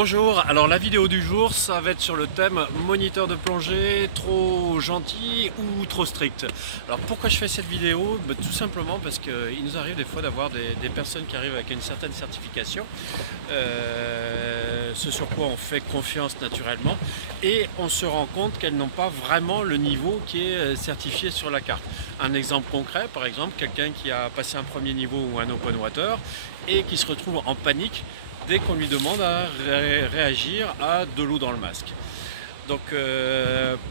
Bonjour, alors la vidéo du jour ça va être sur le thème moniteur de plongée trop gentil ou trop strict. Alors pourquoi je fais cette vidéo? Tout simplement parce qu'il nous arrive des fois d'avoir des personnes qui arrivent avec une certaine certification, ce sur quoi on fait confiance naturellement, et on se rend compte qu'elles n'ont pas vraiment le niveau qui est certifié sur la carte. Un exemple concret, par exemple, quelqu'un qui a passé un premier niveau ou un open water et qui se retrouve en panique dès qu'on lui demande à réagir à de l'eau dans le masque. Donc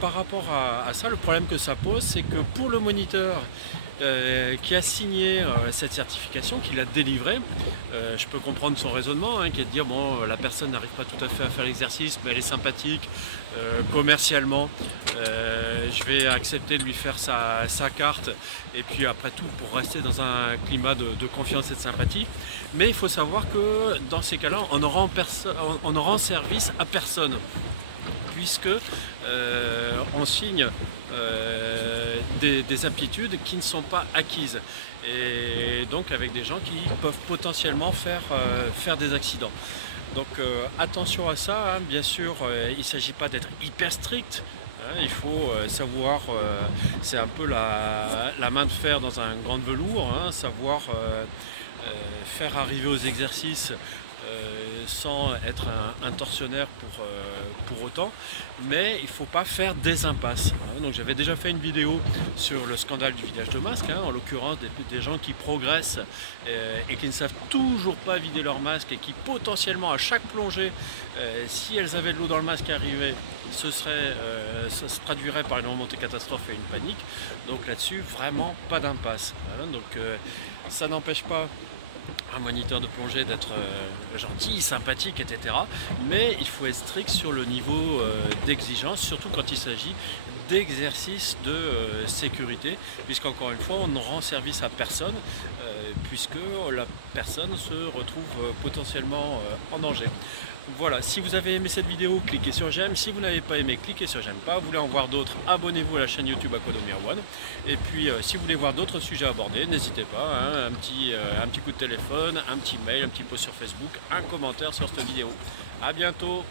par rapport à ça, le problème que ça pose, c'est que pour le moniteur qui a signé cette certification, qui l'a délivrée, je peux comprendre son raisonnement, qui est de dire bon, la personne n'arrive pas tout à fait à faire l'exercice, mais elle est sympathique, commercialement, je vais accepter de lui faire sa carte, et puis après tout pour rester dans un climat de confiance et de sympathie. Mais il faut savoir que dans ces cas-là, on ne rend service à personne, puisque on signe des aptitudes qui ne sont pas acquises, et donc avec des gens qui peuvent potentiellement faire des accidents. Donc attention à ça, bien sûr, il ne s'agit pas d'être hyper strict. Il faut savoir, c'est un peu la main de fer dans un grand velours, savoir faire arriver aux exercices sans être un tortionnaire pour autant, mais il ne faut pas faire des impasses. Donc j'avais déjà fait une vidéo sur le scandale du vidage de masque, en l'occurrence des gens qui progressent et qui ne savent toujours pas vider leur masque, et qui potentiellement à chaque plongée, si elles avaient de l'eau dans le masque arrivée, ça se traduirait par une remontée catastrophe et une panique. Donc là-dessus, vraiment pas d'impasse. Donc ça n'empêche pas un moniteur de plongée d'être gentil, sympathique, etc. Mais il faut être strict sur le niveau d'exigence, surtout quand il s'agit d'exercices de sécurité, puisqu'encore une fois, on ne rend service à personne, puisque la personne se retrouve potentiellement en danger. Voilà, si vous avez aimé cette vidéo, cliquez sur j'aime. Si vous n'avez pas aimé, cliquez sur j'aime pas. Vous voulez en voir d'autres, abonnez-vous à la chaîne YouTube Aquadomir One. Et puis si vous voulez voir d'autres sujets abordés, n'hésitez pas, un petit coup de téléphone, un petit mail, un petit post sur Facebook, un commentaire sur cette vidéo. A bientôt.